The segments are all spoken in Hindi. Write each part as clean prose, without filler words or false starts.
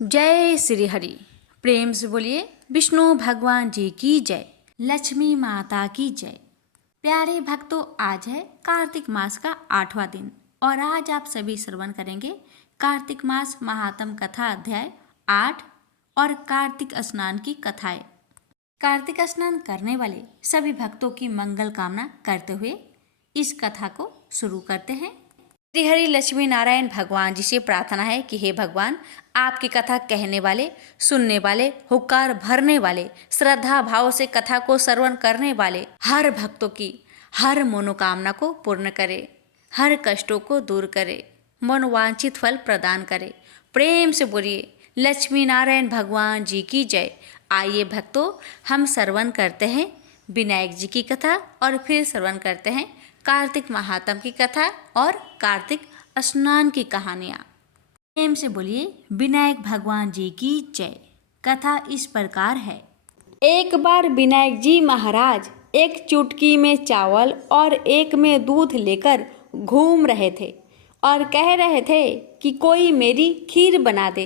जय श्री हरि। प्रेम से बोलिए विष्णु भगवान जी की जय, लक्ष्मी माता की जय। प्यारे भक्तों, आज है कार्तिक मास का 8वां दिन और आज आप सभी श्रवण करेंगे कार्तिक मास महात्म कथा अध्याय 8 और कार्तिक स्नान की कथाएं। कार्तिक स्नान करने वाले सभी भक्तों की मंगल कामना करते हुए इस कथा को शुरू करते हैं। श्री हरि लक्ष्मी नारायण भगवान जी से प्रार्थना है कि हे भगवान, आपकी कथा कहने वाले, सुनने वाले, हुक्कार भरने वाले, श्रद्धा भाव से कथा को श्रवण करने वाले हर भक्तों की हर मनोकामना को पूर्ण करे, हर कष्टों को दूर करे, मनोवांछित फल प्रदान करे। प्रेम से बोलिए लक्ष्मी नारायण भगवान जी की जय। आइए भक्तों, हम श्रवण करते हैं विनायक जी की कथा और फिर श्रवण करते हैं कार्तिक महात्म की कथा और कार्तिक स्नान की कहानियाँ। प्रेम से बोलिए विनायक भगवान जी की जय। कथा इस प्रकार है। एक बार विनायक जी महाराज एक चुटकी में चावल और एक में दूध लेकर घूम रहे थे और कह रहे थे कि कोई मेरी खीर बना दे।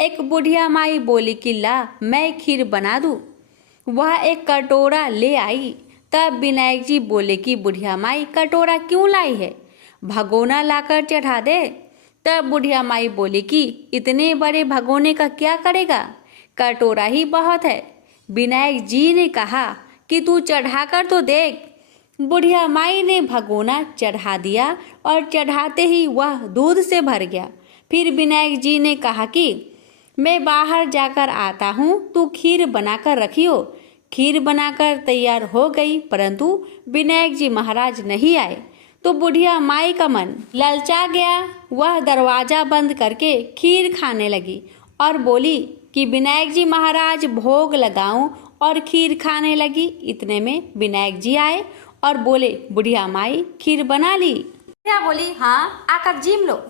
एक बुढ़िया माई बोली कि ला, मैं खीर बना दूँ। वह एक कटोरा ले आई। तब विनायक जी बोले कि बुढ़िया माई, कटोरा क्यों लाई है, भगोना लाकर चढ़ा दे। तब बुढ़िया माई बोली कि इतने बड़े भगोने का क्या करेगा, कटोरा ही बहुत है। विनायक जी ने कहा कि तू चढ़ाकर तो देख। बुढ़िया माई ने भगोना चढ़ा दिया और चढ़ाते ही वह दूध से भर गया। फिर विनायक जी ने कहा कि मैं बाहर जाकर आता हूँ, तू खीर बनाकर रखियो। खीर बनाकर तैयार हो गई, परंतु विनायक जी महाराज नहीं आए तो बुढ़िया माई का मन ललचा गया। वह दरवाजा बंद करके खीर खाने लगी और बोली कि विनायक जी महाराज भोग लगाऊं, और खीर खाने लगी। इतने में विनायक जी आए और बोले, बुढ़िया माई खीर बना ली। बुढ़िया बोली, हाँ आकर जिम लो।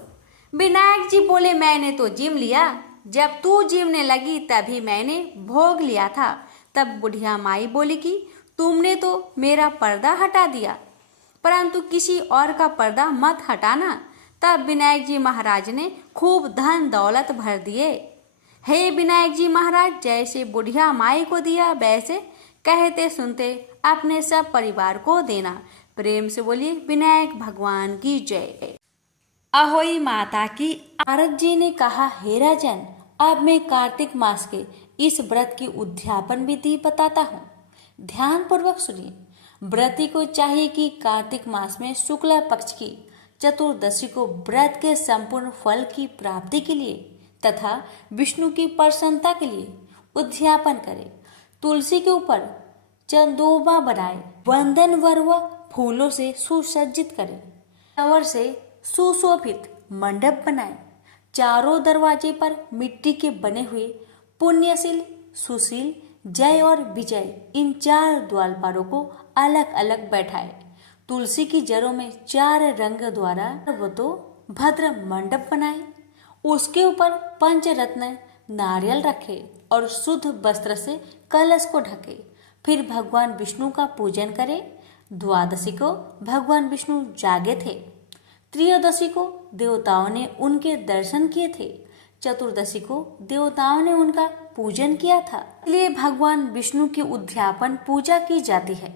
विनायक जी बोले, मैंने तो जिम लिया, जब तू जिमने लगी तभी मैंने भोग लिया था। तब बुढ़िया माई बोली कि तुमने तो मेरा पर्दा हटा दिया, परंतु किसी और का पर्दा मत हटाना। तब विनायक जी महाराज ने खूब धन दौलत भर दिए। हे विनायक जी महाराज, जैसे बुढ़िया माई को दिया वैसे कहते सुनते अपने सब परिवार को देना। प्रेम से बोलिए विनायक भगवान की जय। अहोई माता की। नारद जी ने कहा, हे राजन, अब मैं कार्तिक मास के इस व्रत की उद्यापन विधि बताता हूँ, ध्यान पूर्वक सुनिए। व्रती को चाहिए कि कार्तिक मास में शुक्ला पक्ष की चतुर्दशी को व्रत के संपूर्ण फल की प्राप्ति के लिए तथा विष्णु की प्रसन्नता के लिए उद्यापन करे। तुलसी के ऊपर चंदोबा बनाए, वंदन वर व फूलों से सुसज्जित करे, कवर से सुशोभित मंडप बनाए, चारों दरवाजे पर मिट्टी के बने हुए पुण्यशील, सुशील, जय और विजय इन 4 द्वारपालों को अलग अलग बैठाए। तुलसी की जड़ों में 4 रंग द्वारा वो तो भद्र मंडप बनाए। उसके ऊपर पंचरत्न नारियल रखे और शुद्ध वस्त्र से कलश को ढके। फिर भगवान विष्णु का पूजन करे। द्वादशी को भगवान विष्णु जागे थे। त्रयोदशी को देवताओं ने उनके दर्शन किए थे। चतुर्दशी को देवताओं ने उनका पूजन किया था, इसलिए भगवान विष्णु की उद्यापन पूजा की जाती है।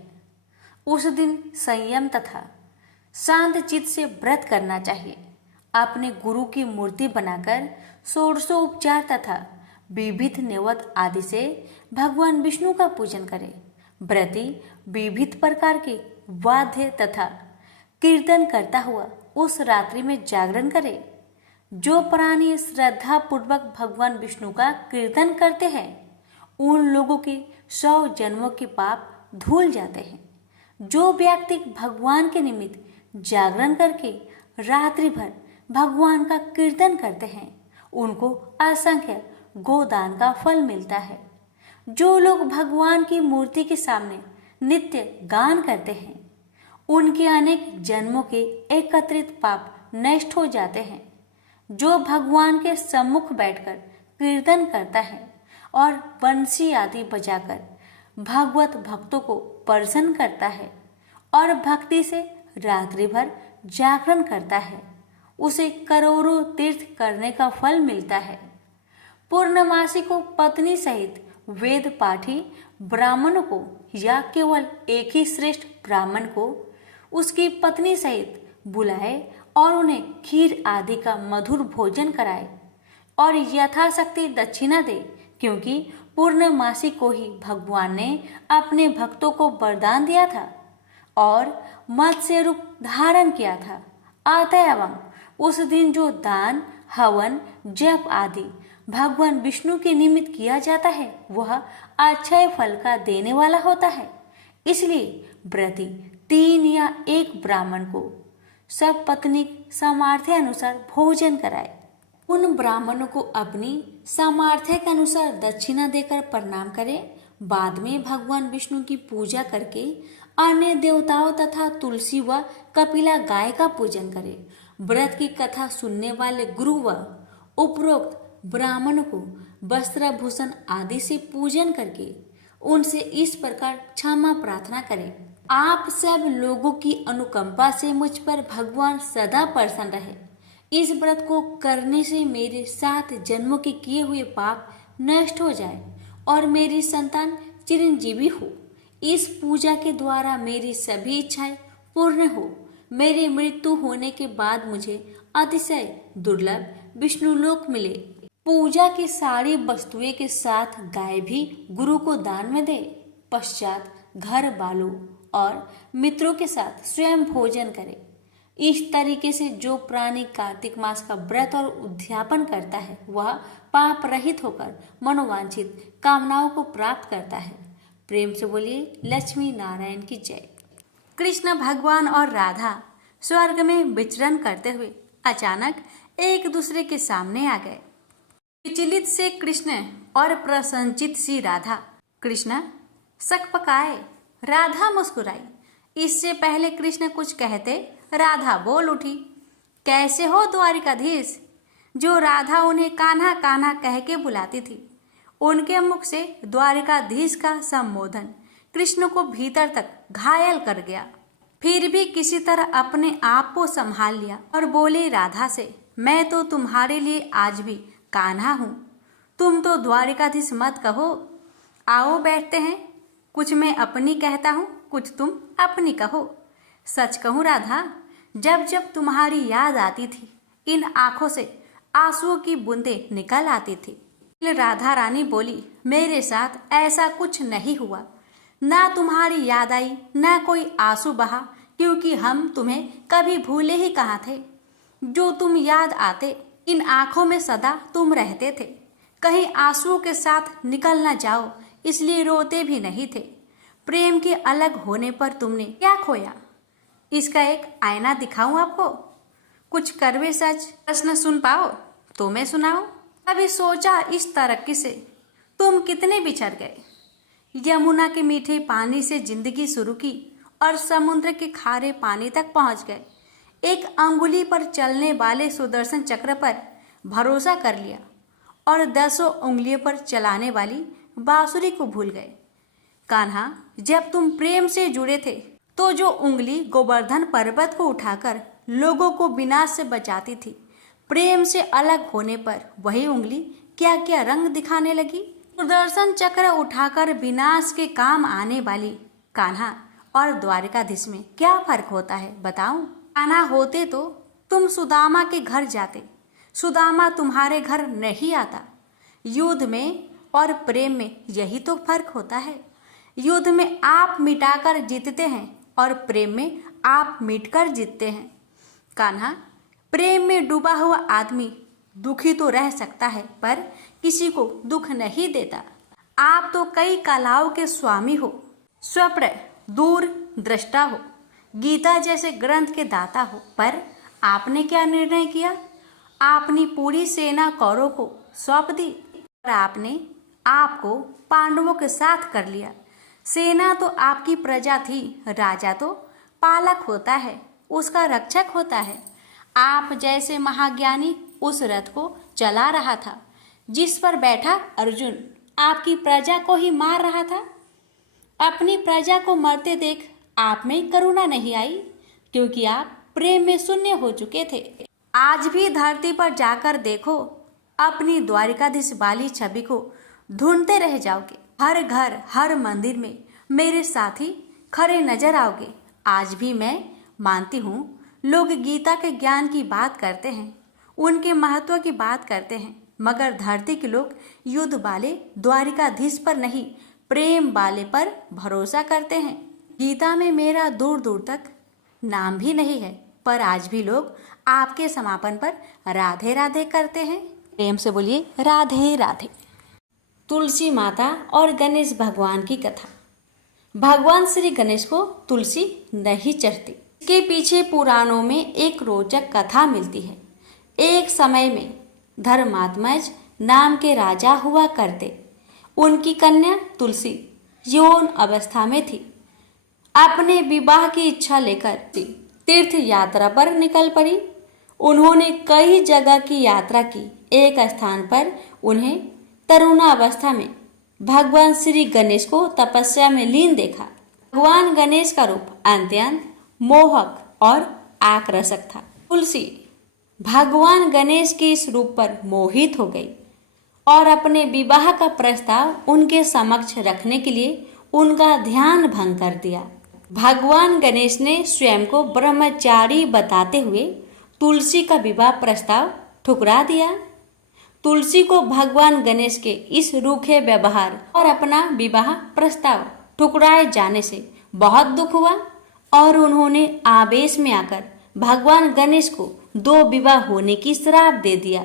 उस दिन संयम तथा शांत चित्त से व्रत करना चाहिए। अपने गुरु की मूर्ति बनाकर षोडशोपचार तथा विविध नेवत आदि से भगवान विष्णु का पूजन करे। व्रती विविध प्रकार के वाद्य तथा कीर्तन करता हुआ उस रात्रि में जागरण करे। जो प्राणी श्रद्धा पूर्वक भगवान विष्णु का कीर्तन करते हैं, उन लोगों के 100 जन्मों के पाप धुल जाते हैं। जो व्यक्ति भगवान के निमित्त जागरण करके रात्रि भर भगवान का कीर्तन करते हैं, उनको असंख्य गोदान का फल मिलता है। जो लोग भगवान की मूर्ति के सामने नित्य गान करते हैं, उनके अनेक जन्मों के एकत्रित पाप नष्ट हो जाते हैं। जो भगवान के सम्मुख बैठकर कीर्तन करता है और बंसी आदि बजाकर भागवत भक्तों को प्रसन्न करता है और भक्ति से रात्रि भर जागरण करता है, उसे करोड़ों तीर्थ करने का फल मिलता है। पूर्णमासी को पत्नी सहित वेद पाठी ब्राह्मण को या केवल एक ही श्रेष्ठ ब्राह्मण को उसकी पत्नी सहित बुलाए और उन्हें खीर आदि का मधुर भोजन कराए और यथाशक्ति दक्षिणा दे, क्योंकि पूर्णमासी को ही भगवान ने अपने भक्तों को वरदान दिया था और मत्स्य रूप धारण किया था। अतएव उस दिन जो दान, हवन, जप आदि भगवान विष्णु के निमित्त किया जाता है वह अक्षय फल का देने वाला होता है। इसलिए व्रती 3 या 1 ब्राह्मण को सब पत्नी सामर्थ्य अनुसार भोजन कराए। उन ब्राह्मणों को अपनी सामर्थ्य के अनुसार दक्षिणा देकर प्रणाम करें। बाद में भगवान विष्णु की पूजा करके अन्य देवताओं तथा तुलसी व कपिला गाय का पूजन करें। व्रत की कथा सुनने वाले गुरु व उपरोक्त ब्राह्मणों को वस्त्राभूषण आदि से पूजन करके उनसे इस प्रकार क्षमा प्रार्थना करें। आप सब लोगों की अनुकंपा से मुझ पर भगवान सदा प्रसन्न रहे। इस व्रत को करने से मेरे 7 जन्मों के किए हुए पाप नष्ट हो जाए और मेरी संतान चिरंजीवी हो। इस पूजा के द्वारा मेरी सभी इच्छाएं पूर्ण हो। मेरी मृत्यु होने के बाद मुझे अतिशय दुर्लभ विष्णुलोक मिले। पूजा की सारी वस्तुएं के साथ गाय भी गुरु को दान में दे। पश्चात घर वालों और मित्रों के साथ स्वयं भोजन करे। इस तरीके से जो प्राणी कार्तिक मास का व्रत और उद्यापन करता है वह पाप रहित होकर मनोवांछित कामनाओं को प्राप्त करता है। प्रेम से बोलिए लक्ष्मी नारायण की जय। कृष्ण भगवान और राधा स्वर्ग में विचरण करते हुए अचानक एक दूसरे के सामने आ गए। विचलित से कृष्ण और प्रसन्नचित सी राधा। कृष्ण सकपकाए, राधा मुस्कुराई। इससे पहले कृष्ण कुछ कहते राधा बोल उठी, कैसे हो द्वारिकाधीश। जो राधा उन्हें कान्हा कान्हा कह के बुलाती थी, उनके मुख से द्वारिकाधीश का संबोधन कृष्ण को भीतर तक घायल कर गया। फिर भी किसी तरह अपने आप को संभाल लिया और बोले राधा से, मैं तो तुम्हारे लिए आज भी कान्हा हूँ, तुम तो द्वारिकाधीश मत कहो। आओ बैठते हैं, कुछ मैं अपनी कहता हूँ, कुछ तुम अपनी कहो। सच कहूँ राधा, जब जब तुम्हारी याद आती थी इन आंखों से आंसुओं की बूंदें निकल आती थी। राधा रानी बोली, मेरे साथ ऐसा कुछ नहीं हुआ, ना तुम्हारी याद आई ना कोई आंसू बहा, क्योंकि हम तुम्हें कभी भूले ही कहाँ थे। जो तुम याद आते इन आंखों में सदा तुम रहते थे, कहीं आंसुओं के साथ निकल न जाओ इसलिए रोते भी नहीं थे। प्रेम के अलग होने पर तुमने क्या खोया, इसका एक आईना दिखाऊं आपको, कुछ करवे सच प्रश्न सुन पाओ तो मैं सुनाऊं। अभी सोचा इस तरक्की से तुम कितने बिछड़ गए। यमुना के मीठे पानी से जिंदगी शुरू की और समुद्र के खारे पानी तक पहुंच गए। एक अंगुली पर चलने वाले सुदर्शन चक्र पर भरोसा कर लिया और 10 उंगलियों पर चलाने वाली बांसुरी को भूल गए। कान्हा, जब तुम प्रेम से जुड़े थे तो जो उंगली गोवर्धन पर्वत को उठाकर लोगों को विनाश से बचाती थी, प्रेम से अलग होने पर वही उंगली क्या क्या रंग दिखाने लगी। सुदर्शन चक्र उठाकर विनाश के काम आने वाली कान्हा और द्वारिकाधीश में क्या फर्क होता है बताऊं। कान्हा होते तो तुम सुदामा के घर जाते, सुदामा तुम्हारे घर नहीं आता। युद्ध में और प्रेम में यही तो फर्क होता है। युद्ध में आप मिटाकर जीतते हैं और प्रेम में आप मिटकर जीतते हैं। कान्हा, प्रेम में डूबा हुआ आदमी दुखी तो रह सकता है पर किसी को दुख नहीं देता। आप तो कई कलाओं के स्वामी हो, स्वप्न दूर दृष्टा हो, गीता जैसे ग्रंथ के दाता हो, पर आपने क्या निर्णय किया। आपने पूरी सेना कौरवों को सौंप दी और आपने आपको पांडवों के साथ कर लिया। सेना तो आपकी प्रजा थी, राजा तो पालक होता है, उसका रक्षक होता है। आप जैसे महाज्ञानी उस रथ को चला रहा था जिस पर बैठा अर्जुन आपकी प्रजा को ही मार रहा था। अपनी प्रजा को मरते देख आप में करुणा नहीं आई, क्योंकि आप प्रेम में शून्य हो चुके थे। आज भी धरती पर जाकर देखो, अपनी द्वारिकाधीश वाली छवि को ढूंढते रह जाओगे। हर घर हर मंदिर में मेरे साथी खड़े नजर आओगे। आज भी मैं मानती हूँ लोग गीता के ज्ञान की बात करते हैं, उनके महत्व की बात करते हैं, मगर धरती के लोग युद्ध वाले द्वारिकाधीश पर नहीं, प्रेम वाले पर भरोसा करते हैं। गीता में मेरा दूर दूर तक नाम भी नहीं है, पर आज भी लोग आपके समापन पर राधे राधे करते हैं। प्रेम से बोलिए राधे राधे। तुलसी माता और गणेश भगवान की कथा। भगवान श्री गणेश को तुलसी नहीं चढ़ती। इसके पीछे पुराणों में एक रोचक कथा मिलती है। एक समय में धर्मात्मज नाम के राजा हुआ करते। उनकी कन्या तुलसी यौन अवस्था में थी। अपने विवाह की इच्छा लेकर तीर्थ यात्रा पर निकल पड़ी। उन्होंने कई जगह की यात्रा की। एक स्थान पर उन्हें तरुणावस्था में भगवान श्री गणेश को तपस्या में लीन देखा। भगवान गणेश का रूप अत्यंत मोहक और आकर्षक था। तुलसी भगवान गणेश के इस रूप पर मोहित हो गई और अपने विवाह का प्रस्ताव उनके समक्ष रखने के लिए उनका ध्यान भंग कर दिया। भगवान गणेश ने स्वयं को ब्रह्मचारी बताते हुए तुलसी का विवाह प्रस्ताव ठुकरा दिया। तुलसी को भगवान गणेश के इस रूखे व्यवहार और अपना विवाह प्रस्ताव ठुकराए जाने से बहुत दुख हुआ और उन्होंने आवेश में आकर भगवान गणेश को 2 विवाह होने की श्राप दे दिया।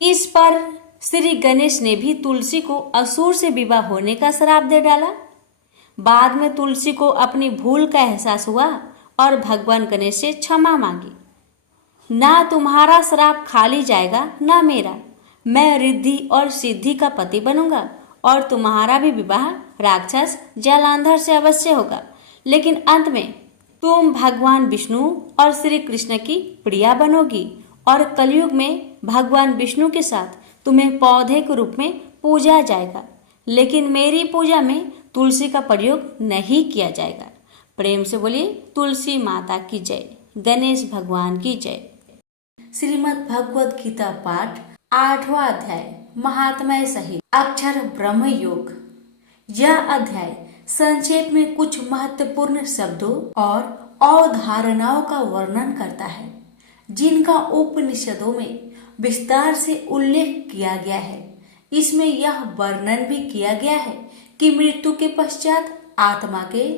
इस पर श्री गणेश ने भी तुलसी को असुर से विवाह होने का श्राप दे डाला। बाद में तुलसी को अपनी भूल का एहसास हुआ और भगवान गणेश से क्षमा मांगी। ना तुम्हारा श्राप खाली जाएगा ना मेरा। मैं रिद्धि और सिद्धि का पति बनूंगा और तुम्हारा भी विवाह राक्षस जलांधर से अवश्य होगा। लेकिन अंत में तुम भगवान विष्णु और श्री कृष्ण की प्रिया बनोगी और कलयुग में भगवान विष्णु के साथ तुम्हें पौधे के रूप में पूजा जाएगा। लेकिन मेरी पूजा में तुलसी का प्रयोग नहीं किया जाएगा। प्रेम से बोलिए तुलसी माता की जय, गणेश भगवान की जय। श्रीमद् भगवद गीता पाठ 8वां अध्याय महात्म्य सहित अक्षर ब्रह्म योग। यह अध्याय संक्षेप में कुछ महत्वपूर्ण शब्दों और अवधारणाओं का वर्णन करता है जिनका उपनिषदों में विस्तार से उल्लेख किया गया है। इसमें यह वर्णन भी किया गया है कि मृत्यु के पश्चात आत्मा के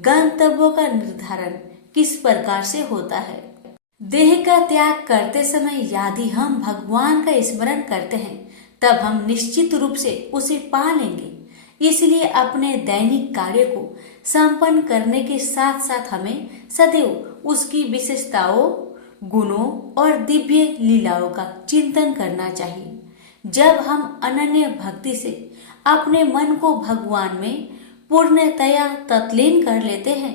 गंतव्यों का निर्धारण किस प्रकार से होता है। देह का त्याग करते समय यदि हम भगवान का स्मरण करते हैं तब हम निश्चित रूप से उसे पा लेंगे। इसलिए अपने दैनिक कार्य को संपन्न करने के साथ साथ हमें सदैव उसकी विशेषताओं, गुणों और दिव्य लीलाओं का चिंतन करना चाहिए। जब हम अनन्य भक्ति से अपने मन को भगवान में पूर्णतया तल्लीन कर लेते हैं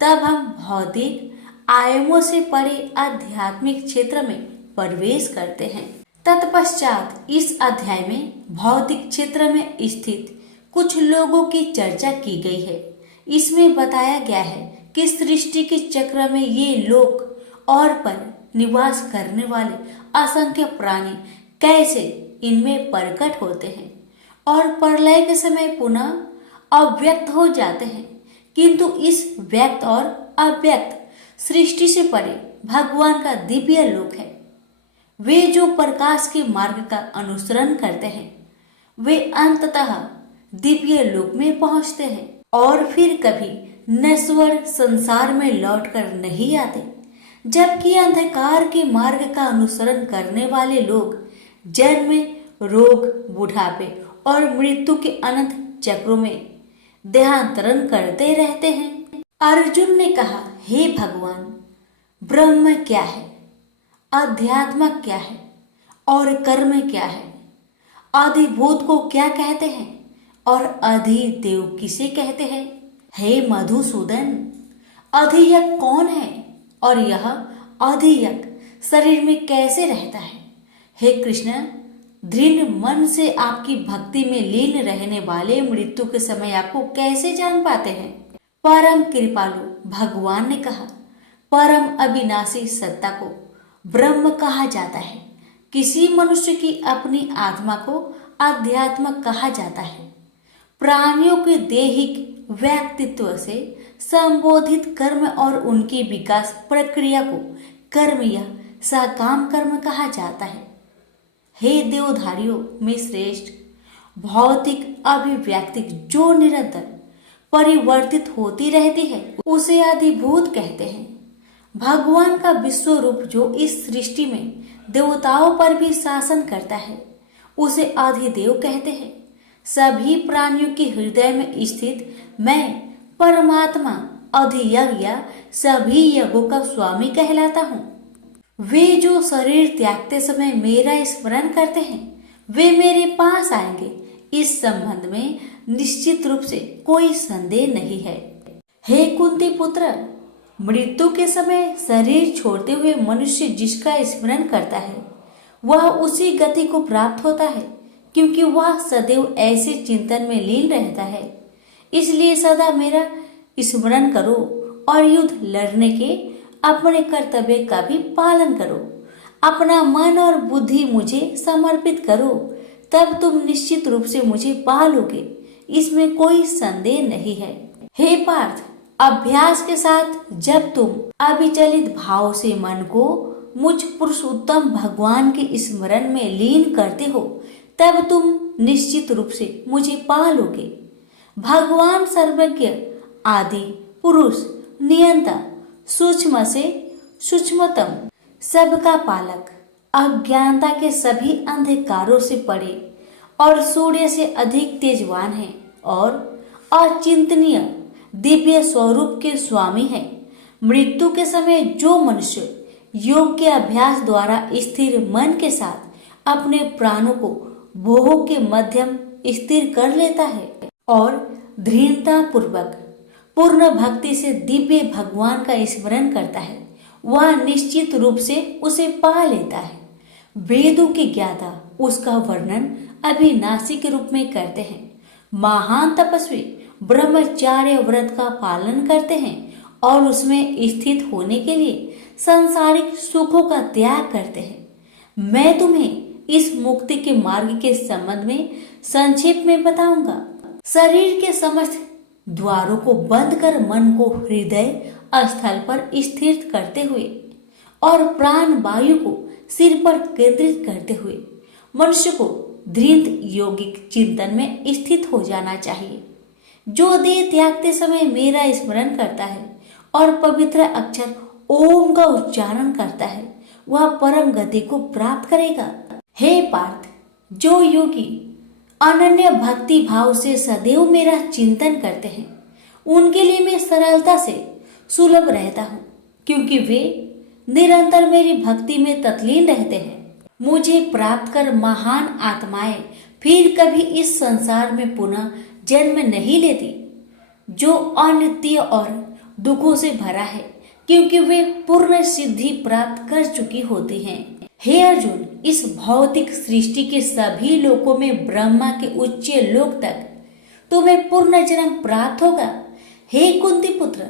तब हम भौतिक आयामों से परे आध्यात्मिक क्षेत्र में प्रवेश करते हैं। तत्पश्चात इस अध्याय में भौतिक क्षेत्र में स्थित कुछ लोगों की चर्चा की गई है। इसमें बताया गया है कि सृष्टि के चक्र में ये लोक और पर निवास करने वाले असंख्य प्राणी कैसे इनमें प्रकट होते हैं और प्रलय के समय पुनः अव्यक्त हो जाते हैं। किंतु इस व्यक्त और अव्यक्त सृष्टि से परे भगवान का दिव्य लोक है। वे जो प्रकाश के मार्ग का अनुसरण करते हैं वे अंततः दिव्य लोक में पहुंचते हैं और फिर कभी नश्वर संसार में लौटकर नहीं आते। जबकि अंधकार के मार्ग का अनुसरण करने वाले लोग जन्म, रोग, बुढ़ापे और मृत्यु के अनंत चक्रों में देहांतरण करते रहते हैं। अर्जुन ने कहा, हे भगवान, ब्रह्म क्या है, अध्यात्म क्या है और कर्म क्या है? अधिभूत को क्या कहते हैं और अधिदेव किसे कहते हैं? हे मधुसूदन, अधियज्ञ कौन है और यह अधियज्ञ शरीर में कैसे रहता है? हे कृष्ण, दृढ़ मन से आपकी भक्ति में लीन रहने वाले मृत्यु के समय आपको कैसे जान पाते हैं? परम कृपालु भगवान ने कहा, परम अविनाशी सत्ता को ब्रह्म कहा जाता है किसी मनुष्य की अपनी आत्मा को अध्यात्म कहा जाता है। प्राणियों के दैहिक व्यक्तित्व से संबोधित कर्म और उनकी विकास प्रक्रिया को कर्म या सकाम कर्म कहा जाता है। हे देवधारियों में श्रेष्ठ भौतिक अभिव्यक्ति जो निरंतर परिवर्तित होती रहती है उसे अधिभूत कहते हैं। भगवान का विश्व रूप जो इस सृष्टि में देवताओं पर भी शासन करता है उसे अधिदेव कहते हैं। सभी प्राणियों के हृदय में स्थित मैं परमात्मा अधियज्ञ सभी यज्ञों का स्वामी कहलाता हूँ। वे जो शरीर त्यागते समय मेरा स्मरण करते हैं वे मेरे पास आएंगे। इस संबंध में निश्चित रूप से कोई संदेह नहीं है। हे कुंती पुत्र, मृत्यु के समय शरीर छोड़ते हुए मनुष्य जिसका स्मरण करता है वह उसी गति को प्राप्त होता है, क्योंकि वह सदैव ऐसे चिंतन में लीन रहता है। इसलिए सदा मेरा स्मरण करो और युद्ध लड़ने के अपने कर्तव्य का भी पालन करो। अपना मन और बुद्धि मुझे समर्पित करो, तब तुम निश्चित रूप से मुझे पा लोगे, इसमें कोई संदेह नहीं है। हे पार्थ, अभ्यास के साथ जब तुम अविचलित भाव से मन को मुझ पुरुषोत्तम भगवान के स्मरण में लीन करते हो तब तुम निश्चित रूप से मुझे पा लोगे। भगवान सर्वज्ञ, आदि पुरुष, नियंता, सूक्ष्म से सूक्ष्मतम, सबका पालक, अज्ञानता के सभी अंधकारों से परे और सूर्य से अधिक तेजवान है और अचिंतनीय दिव्य स्वरूप के स्वामी है। मृत्यु के समय जो मनुष्य योग के अभ्यास द्वारा स्थिर मन के साथ अपने प्राणों को भोगों के मध्यम स्थिर कर लेता है और दृढ़ता पूर्वक पूर्ण भक्ति से दिव्य भगवान का स्मरण करता है, वह निश्चित रूप से उसे पा लेता है। वेदों के ज्ञाता उसका वर्णन अविनाशी के रूप में करते हैं। महान तपस्वी ब्रह्मचार्य व्रत का पालन करते हैं और उसमें स्थित होने के लिए सांसारिक सुखों का त्याग करते हैं। मैं तुम्हें इस मुक्ति के मार्ग के संबंध में संक्षेप में बताऊंगा। शरीर के समस्त द्वारों को बंद कर मन को हृदय स्थल पर स्थिर करते हुए और प्राण वायु को सिर पर केंद्रित करते हुए मनुष्य को दृढ़ योगिक चिंतन में स्थित हो जाना चाहिए। जो देह त्यागते समय मेरा स्मरण करता है और पवित्र अक्षर ओम का उच्चारण करता है वह परम गति को प्राप्त करेगा। हे पार्थ, जो योगी अनन्य भक्ति भाव से सदैव मेरा चिंतन करते हैं उनके लिए मैं सरलता से सुलभ रहता हूँ, क्योंकि वे निरंतर मेरी भक्ति में तत्लीन रहते हैं। मुझे प्राप्त कर महान आत्माएं फिर कभी इस संसार में पुनः जन्म नहीं लेती, जो अनित्य और दुखों से भरा है, क्योंकि वे पूर्ण सिद्धि प्राप्त कर चुकी होती हैं। हे अर्जुन, इस भौतिक सृष्टि के सभी लोकों में ब्रह्मा के उच्च लोक तक तुम्हें पूर्ण जन्म प्राप्त होगा। हे कुंती पुत्र,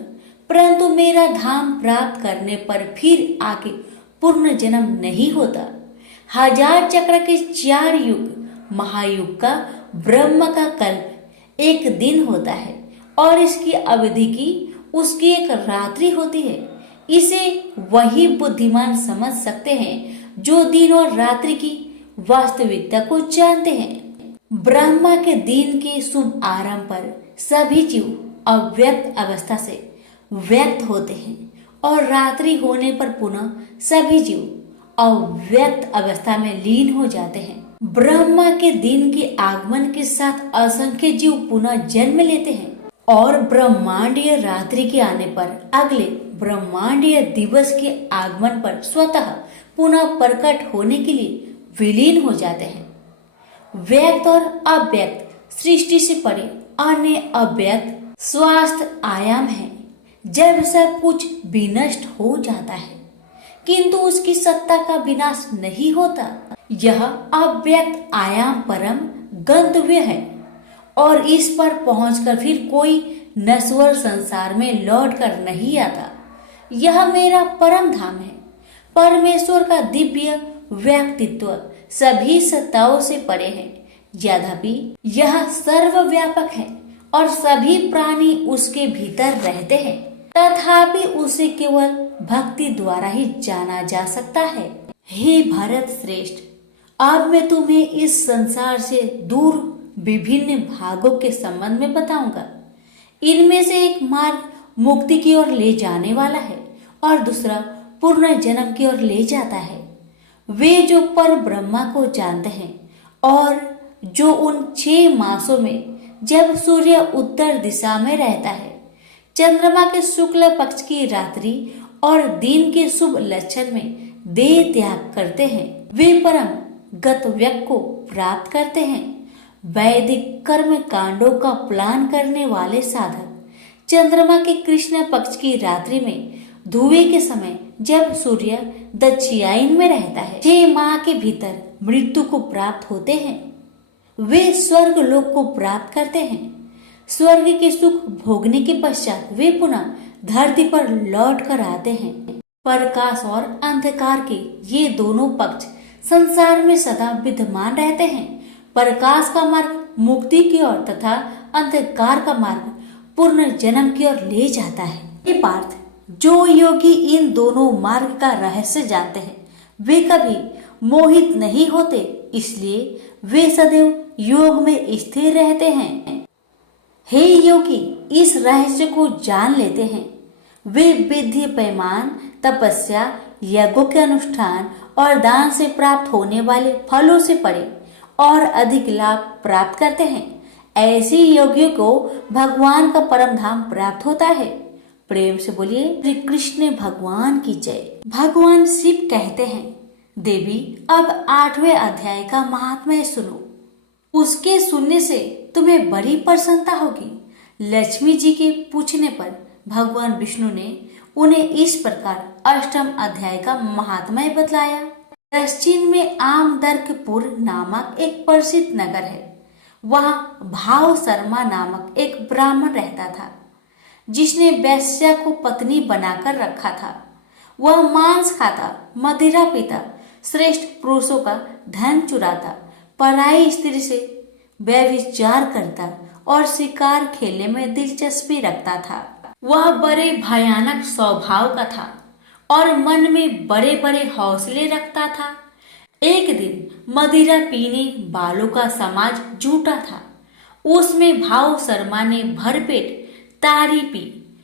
परंतु मेरा धाम प्राप्त करने पर फिर आगे पूर्ण जन्म नहीं होता। 1000 चक्र के 4 युग महायुग का ब्रह्म का कल्प एक दिन होता है और इसकी अवधि की उसकी एक रात्रि होती है। इसे वही बुद्धिमान समझ सकते हैं जो दिन और रात्रि की वास्तविकता को जानते हैं। ब्रह्मा के दिन के शुभ आरंभ पर सभी जीव अव्यक्त अवस्था से व्यक्त होते हैं और रात्रि होने पर पुनः सभी जीव अव्यक्त अवस्था में लीन हो जाते हैं। ब्रह्मा के दिन के आगमन के साथ असंख्य जीव पुनः जन्म लेते हैं और ब्रह्मांडीय रात्रि के आने पर अगले ब्रह्मांडीय दिवस के आगमन पर स्वतः पुनः प्रकट होने के लिए विलीन हो जाते हैं। व्यक्त और अव्यक्त सृष्टि से परे अन्य अव्यक्त स्वास्थ्य आयाम है। जब सब कुछ विनष्ट हो जाता है किंतु उसकी सत्ता का विनाश नहीं होता। यह अव्यक्त आयाम परम गंतव्य है और इस पर पहुंचकर फिर कोई नश्वर संसार में लौट कर नहीं आता। यह मेरा परम धाम है। परमेश्वर का दिव्य व्यक्तित्व सभी सत्ताओं से परे है। यद्यपि यह सर्वव्यापक है और सभी प्राणी उसके भीतर रहते हैं, तथापि उसे केवल भक्ति द्वारा ही जाना जा सकता है। हे भरत श्रेष्ठ, अब मैं तुम्हें इस संसार से दूर विभिन्न भागों के संबंध में बताऊंगा। इनमें से एक मार्ग मुक्ति की ओर ले जाने वाला है और दूसरा पूर्ण जन्म की ओर ले जाता है। वे जो पर ब्रह्मा को जानते हैं और जो उन 6 मासों में जब सूर्य उत्तर दिशा में रहता है, चंद्रमा के शुक्ल पक्ष की रात्रि और दिन के शुभ लक्षण में देह त्याग करते हैं, वे परम गत व्यक्ति को प्राप्त करते हैं। वैदिक कर्म कांडों का प्लान करने वाले साधक चंद्रमा के कृष्ण पक्ष की रात्रि में धुएं के समय जब सूर्य दक्षिणायन में रहता है, 6 माह के भीतर मृत्यु को प्राप्त होते हैं। वे स्वर्ग लोक को प्राप्त करते हैं। स्वर्ग के सुख भोगने के पश्चात वे पुनः धरती पर लौट कर आते हैं। प्रकाश और अंधकार के ये दोनों पक्ष संसार में सदा विद्यमान रहते हैं। प्रकाश का मार्ग मुक्ति की ओर तथा अंधकार का मार्ग पूर्ण जन्म की ओर ले जाता है। ये पार्थ, जो योगी इन दोनों मार्ग का रहस्य जानते हैं, वे कभी मोहित नहीं होते, इसलिए वे सदैव योग में स्थिर रहते हैं। हे योगी, इस रहस्य को जान लेते हैं, वे विधि पैमान, तपस्या, यज्ञों के अनुष्ठान और दान से प्राप्त होने वाले फलों से परे और अधिक लाभ प्राप्त करते हैं। ऐसे योगियों को भगवान का परम धाम प्राप्त होता है। प्रेम से बोलिए श्री कृष्ण भगवान की जय। भगवान शिव कहते हैं, देवी अब 8वें अध्याय का महात्म्य सुनो। उसके सुनने से तुम्हें बड़ी प्रसन्नता होगी। लक्ष्मी जी के पूछने पर भगवान विष्णु ने उन्हें इस प्रकार 8वें अध्याय का महात्म्य बतलाया। दक्षिण में आमदर्कपुर नामक एक प्रसिद्ध नगर है। वहां भाव शर्मा नामक एक ब्राह्मण रहता था, जिसने वेश्या को पत्नी बनाकर रखा था। वह मांस खाता, मदिरा पीता, श्रेष्ठ पुरुषों का धन चुराता, पराई स्त्री से व्यभिचार करता और शिकार खेलने में दिलचस्पी रखता था। वह बड़े भयानक स्वभाव का था और मन में बड़े बड़े हौसले रखता था। एक दिन मदिरा पीने वालों का समाज जुटा था। उसमें भाव शर्मा ने भरपेट तारी पी,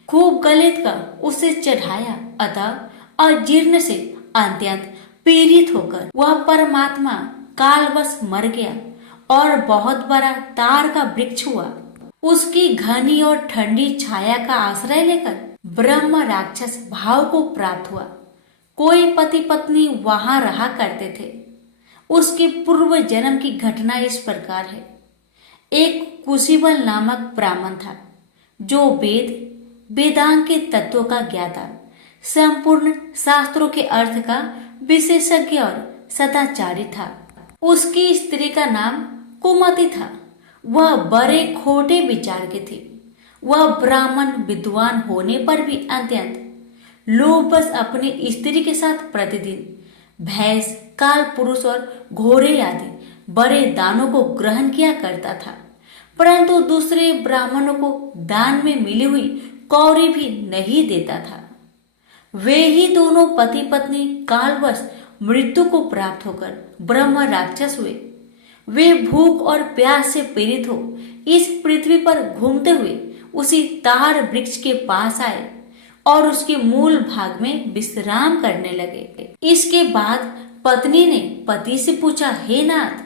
खूब गलित कर उसे चढ़ाया। अतः अजीर्ण से अत्यंत पीड़ित होकर वह परमात्मा कालवश मर गया और बहुत बड़ा तार का वृक्ष हुआ। उसकी घनी और ठंडी छाया का आश्रय लेकर ब्रह्म राक्षस भाव को प्राप्त हुआ। कोई पति पत्नी वहां रहा करते थे। उसके पूर्व जन्म की घटना इस प्रकार है। एक कुशीबल नामक ब्राह्मण था, जो वेदांग के तत्वों का ज्ञाता, संपूर्ण शास्त्रों के अर्थ का विशेषज्ञ और सदाचारी था। उसकी स्त्री का नाम कुमति था। वह बड़े खोटे विचार के थे। वह ब्राह्मण विद्वान होने पर भी अत्यंत लोभवश अपनी स्त्री के साथ प्रतिदिन भैंस, काल पुरुष और घोड़े आदि बड़े दानों को ग्रहण किया करता था, परंतु दूसरे ब्राह्मणों को दान में मिली हुई कौड़ी भी नहीं देता था। वे ही दोनों पति पत्नी कालवश मृत्यु को प्राप्त होकर ब्रह्म राक्षस हुए। वे भूख और प्यास से पीड़ित हो इस पृथ्वी पर घूमते हुए उसी तार वृक्ष के पास आए और उसके मूल भाग में विश्राम करने लगे। इसके बाद पत्नी ने पति से पूछा, हे नाथ,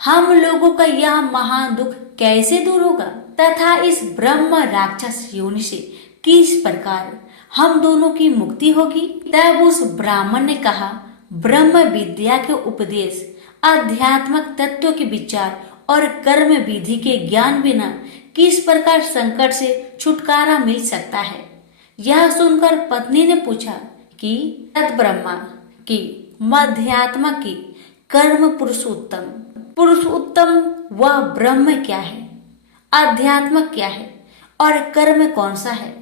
हम लोगों का यह महान दुख कैसे दूर होगा तथा इस ब्रह्म राक्षस योनि से किस प्रकार हम दोनों की मुक्ति होगी? तब उस ब्राह्मण ने कहा, ब्रह्म विद्या के उपदेश, आध्यात्मिक तत्व के विचार और कर्म विधि के ज्ञान बिना किस प्रकार संकट से छुटकारा मिल सकता है? यह सुनकर पत्नी ने पूछा कि तद ब्रह्मा की मध्यात्मा की कर्म पुरुषोत्तम वह ब्रह्म क्या है, आध्यात्म क्या है और कर्म कौन सा है?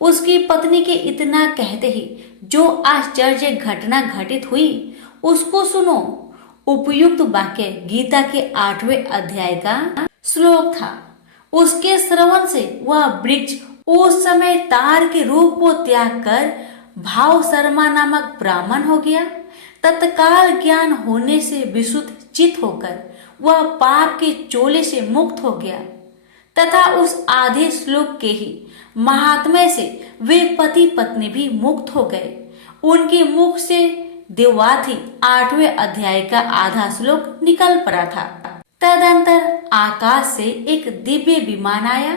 उसकी पत्नी के इतना कहते ही जो आश्चर्य घटना घटित हुई उसको सुनो। उपयुक्त वाक्य गीता के 8वें अध्याय का श्लोक था। उसके श्रवण से वह वृक्ष उस समय तार के रूप को त्याग कर भाव शर्मा नामक ब्राह्मण हो गया। तत्काल ज्ञान होने से विशुद्ध चित होकर वह पाप के चोले से मुक्त हो गया तथा उस आधे श्लोक के ही महात्म्य से वे पति पत्नी भी मुक्त हो गए। उनके मुख से देवाथी 8वें अध्याय का आधा श्लोक निकल पड़ा था। तदंतर आकाश से एक दिव्य विमान आया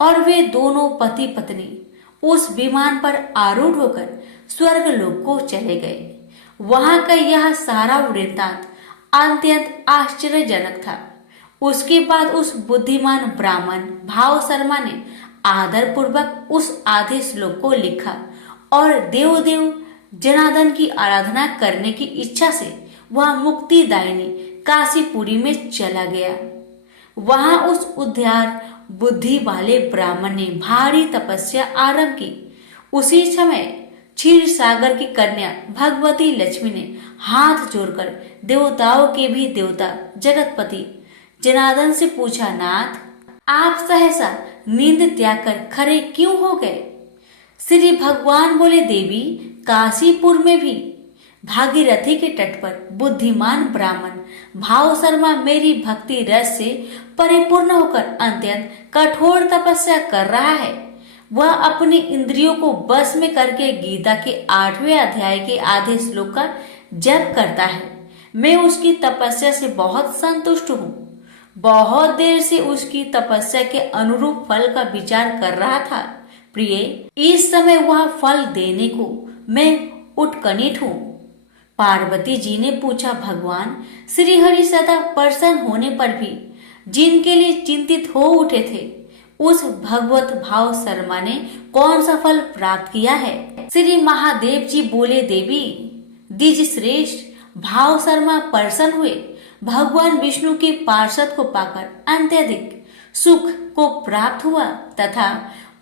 और वे दोनों पति पत्नी उस विमान पर आरूढ़ होकर स्वर्ग लोक को चले गए। वहां का यह सारा वृत्तांत अत्यंत आश्चर्यजनक था। उसके बाद उस बुद्धिमान ब्राह्मण भाव शर्मा ने आदर पूर्वक उस आधे श्लोक को लिखा और देव जनार्दन की आराधना करने की इच्छा से वह मुक्तिदायिनी काशीपुरी में चला गया। वहां उस उद्धार बुद्धि वाले ब्राह्मण ने भारी तपस्या आरंभ की। उसी समय क्षीर सागर की कन्या भगवती लक्ष्मी ने हाथ जोड़कर देवताओं के भी देवता जगतपति जनार्दन से पूछा, नाथ आप सहसा नींद त्याग कर खड़े क्यों हो गए? श्री भगवान बोले, देवी काशीपुर में भी भागीरथी के तट पर बुद्धिमान ब्राह्मण भाव शर्मा मेरी भक्ति रस से परिपूर्ण होकर अत्यंत कठोर तपस्या कर रहा है। वह अपनी इंद्रियों को बस में करके गीता के 8वें अध्याय के आधे श्लोक का जप करता है। मैं उसकी तपस्या से बहुत संतुष्ट हूँ। बहुत देर से उसकी तपस्या के अनुरूप फल का विचार कर रहा था। प्रिय, इस समय वह फल देने को मैं उत्कंठित हूँ। पार्वती जी ने पूछा, भगवान श्री हरि सदा प्रसन्न होने पर भी जिनके लिए चिंतित हो उठे थे, उस भगवत भाव शर्मा ने कौन सा फल प्राप्त किया है? श्री महादेव जी बोले, देवी द्विज श्रेष्ठ भाव शर्मा प्रसन्न हुए। भगवान विष्णु के पार्षद को पाकर अत्यधिक सुख को प्राप्त हुआ तथा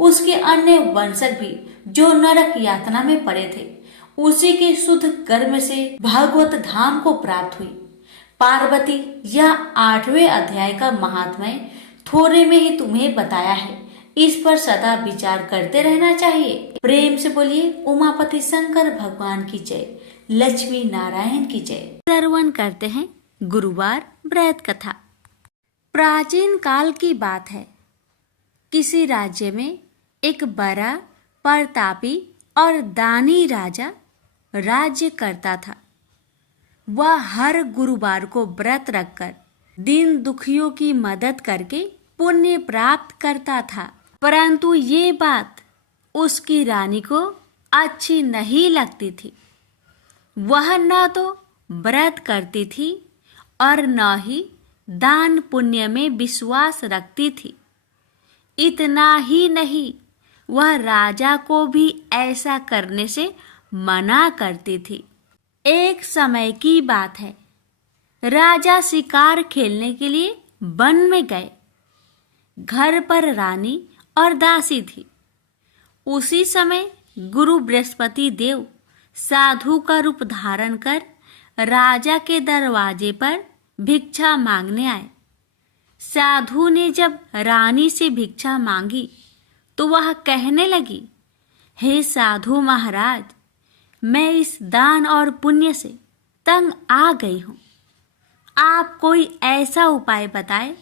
उसके अन्य वंशज भी जो नरक यातना में पड़े थे, उसी के शुद्ध कर्म से भागवत धाम को प्राप्त हुई। पार्वती, यह 8वें अध्याय का महात्म्य थोड़े में ही तुम्हें बताया है। इस पर सदा विचार करते रहना चाहिए। प्रेम से बोलिए उमापति शंकर भगवान की जय, लक्ष्मी नारायण की जय। श्रवण करते हैं गुरुवार व्रत कथा। प्राचीन काल की बात है। किसी राज्य में एक बड़ा प्रतापी और दानी राजा राज्य करता था। वह हर गुरुवार को व्रत रखकर दीन दुखियों की मदद करके पुण्य प्राप्त करता था। परंतु ये बात उसकी रानी को अच्छी नहीं लगती थी। वह न तो व्रत करती थी और न ही दान पुण्य में विश्वास रखती थी। इतना ही नहीं, वह राजा को भी ऐसा करने से मना करती थी। एक समय की बात है। राजा शिकार खेलने के लिए वन में गए। घर पर रानी और दासी थी। उसी समय गुरु बृहस्पति देव साधु का रूप धारण कर राजा के दरवाजे पर भिक्षा मांगने आए। साधु ने जब रानी से भिक्षा मांगी तो वह कहने लगी, हे साधु महाराज, मैं इस दान और पुण्य से तंग आ गई हूँ। आप कोई ऐसा उपाय बताए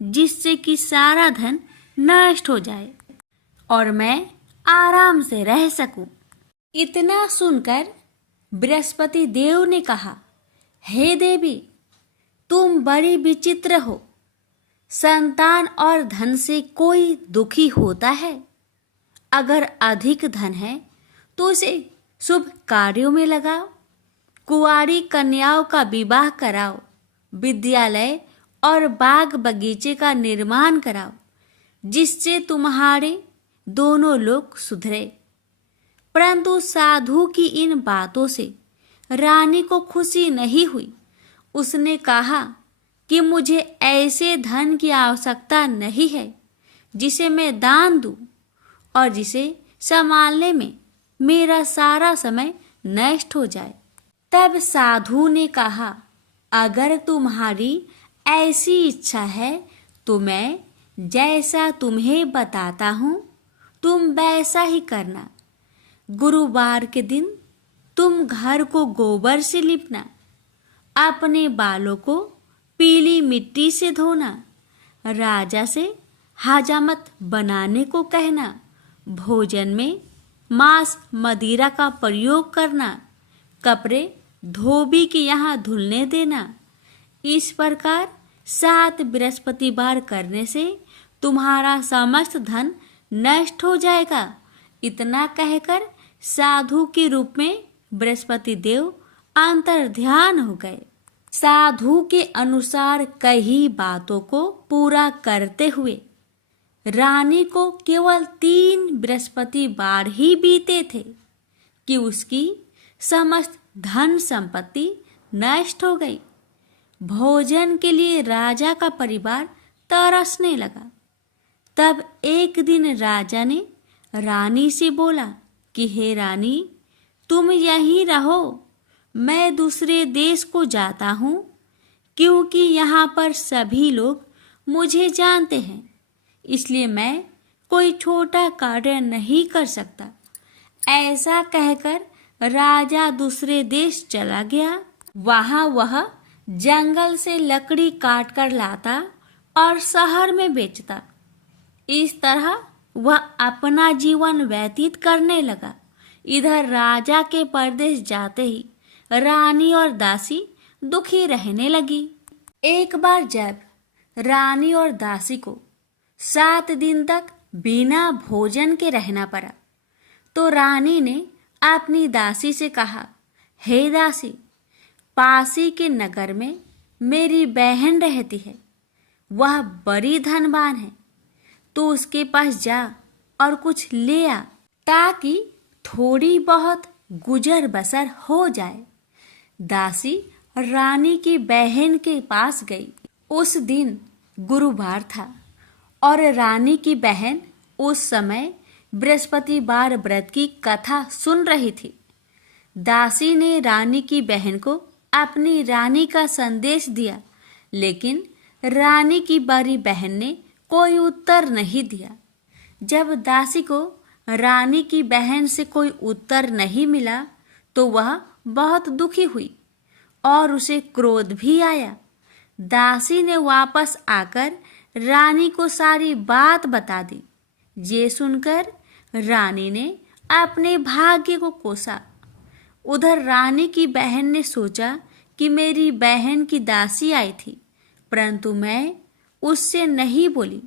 जिससे कि सारा धन नष्ट हो जाए और मैं आराम से रह सकूं। इतना सुनकर बृहस्पति देव ने कहा, हे देवी, तुम बड़ी विचित्र हो। संतान और धन से कोई दुखी होता है। अगर अधिक धन है तो उसे शुभ कार्यों में लगाओ, कुंवारी कन्याओं का विवाह कराओ, विद्यालय और बाग बगीचे का निर्माण कराओ, जिससे तुम्हारे दोनों लोग सुधरे। परंतु साधु की इन बातों से रानी को खुशी नहीं हुई। उसने कहा कि मुझे ऐसे धन की आवश्यकता नहीं है जिसे मैं दान दूं और जिसे संभालने में मेरा सारा समय नष्ट हो जाए। तब साधु ने कहा, अगर तुम्हारी ऐसी इच्छा है तो मैं जैसा तुम्हें बताता हूँ तुम वैसा ही करना। गुरुवार के दिन तुम घर को गोबर से लिपना, अपने बालों को पीली मिट्टी से धोना, राजा से हजामत बनाने को कहना, भोजन में मांस मदिरा का प्रयोग करना, कपड़े धोबी के यहाँ धुलने देना। इस प्रकार 7 बृहस्पतिवार करने से तुम्हारा समस्त धन नष्ट हो जाएगा। इतना कहकर साधु के रूप में बृहस्पति देव अंतर्ध्यान हो गए। साधु के अनुसार कई बातों को पूरा करते हुए रानी को केवल 3 बृहस्पतिवार ही बीते थे कि उसकी समस्त धन संपत्ति नष्ट हो गई। भोजन के लिए राजा का परिवार तरसने लगा। तब एक दिन राजा ने रानी से बोला कि हे रानी, तुम यहीं रहो, मैं दूसरे देश को जाता हूँ, क्योंकि यहाँ पर सभी लोग मुझे जानते हैं, इसलिए मैं कोई छोटा कार्य नहीं कर सकता। ऐसा कहकर राजा दूसरे देश चला गया। वहाँ वह जंगल से लकड़ी काट कर लाता और शहर में बेचता। इस तरह वह अपना जीवन व्यतीत करने लगा। इधर राजा के परदेश जाते ही रानी और दासी दुखी रहने लगी। एक बार जब रानी और दासी को 7 दिन तक बिना भोजन के रहना पड़ा, तो रानी ने अपनी दासी से कहा, हे दासी, पासी के नगर में मेरी बहन रहती है, वह बड़ी धनवान है, तो उसके पास जा और कुछ ले आ, ताकि थोड़ी बहुत गुजर बसर हो जाए। दासी रानी की बहन के पास गई। उस दिन गुरुवार था और रानी की बहन उस समय बृहस्पतिवार व्रत की कथा सुन रही थी। दासी ने रानी की बहन को अपनी रानी का संदेश दिया, लेकिन रानी की बड़ी बहन ने कोई उत्तर नहीं दिया। जब दासी को रानी की बहन से कोई उत्तर नहीं मिला तो वह बहुत दुखी हुई और उसे क्रोध भी आया। दासी ने वापस आकर रानी को सारी बात बता दी। ये सुनकर रानी ने अपने भाग्य को कोसा। उधर रानी की बहन ने सोचा कि मेरी बहन की दासी आई थी, परंतु मैं उससे नहीं बोली,